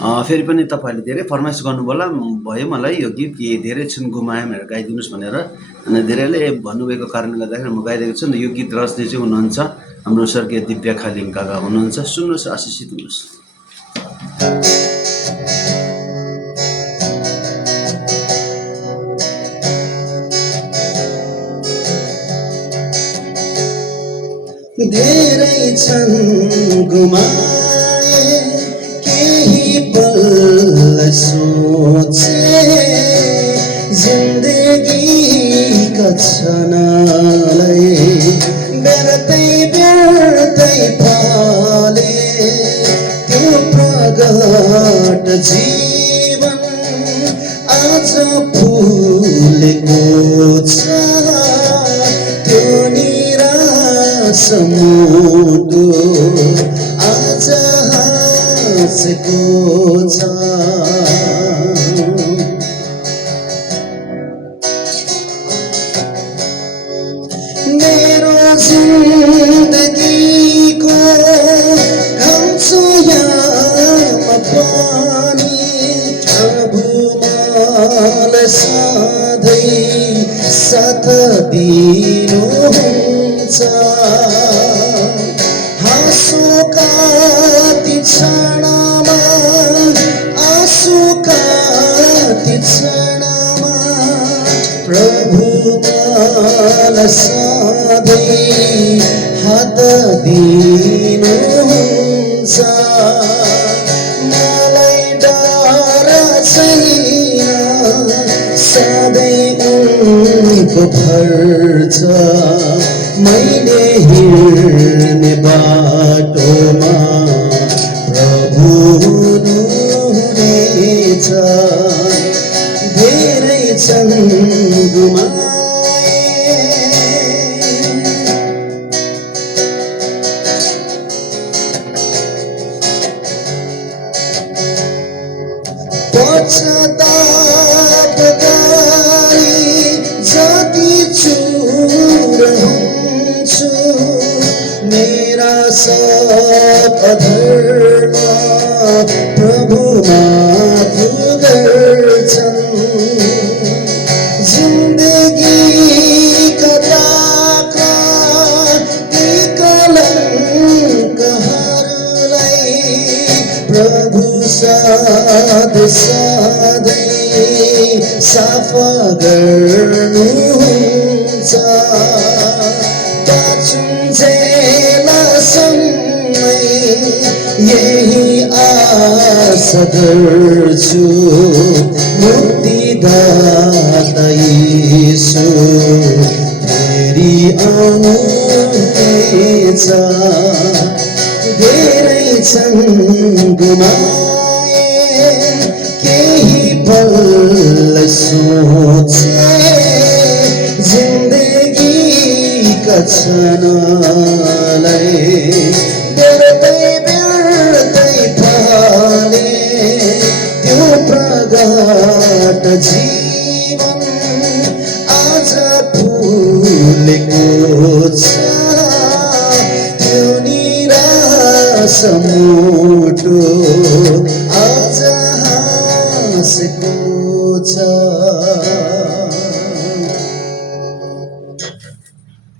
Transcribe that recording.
फेरि पनि तपाईँहरूले धेरै फरमाइस गर्नुभयो भयो मलाई यो गीत धेरै छुन गुमाएँ भनेर गाइदिनुहोस् भनेर। अनि धेरैले भन्नुभएको कारणले गर्दाखेरि म गाइदिएको छु नि। यो गीत रच्ने चाहिँ हुनुहुन्छ हाम्रो स्वर्गीय दिव्य खालिङ काका हुनुहुन्छ। सुन्नुहोस्, आशिषित हुनुहोस्। धेरै छन् गुमाए केही पल सोचे जिन्दगीका क्षणलाई बेर्दै बेर्दै पाले त्यो प्रगट जीवन आज फुलेको छ त्यो समुद्र आज हाँसेको छ। मेरो जिन्दगीको खान्छु यामा पानी प्रभुमालाई सधैँ साथ दिनुहुन्छ। हाँसोका ती क्षणमा आँसुका ती क्षणमा प्रभुमालाई सधैँ हात दिनुहुन्छ। मलाई डर छैन सधैँ उनको भर छ। मैले हिँड्ने बाटोमा प्रभु हुनुहुनेछ। धेरै छन् गुमाए पश्चाताप गरी जति चुर हुन्छु मेरा सब अधर्म प्रभुमा पुग्छन्। जिन्दगीका दाखा ती कलङ्कहरूलाई प्रभु सधैँ साफ गर्नुहुन्छ। बाँचुन्जेलसम्म यही आशा गर्छु मुक्तिदाता येशू फेरि आउनुहुनेछ। धेरै छन् गुमाए केही पल सोचे जिन्दगीका क्षणलाई बेर्दै बेर्दै पाले त्यो प्रगट जीवन आज फुलेको छ। त्यो निराश मुटु आज हाँसेको छ।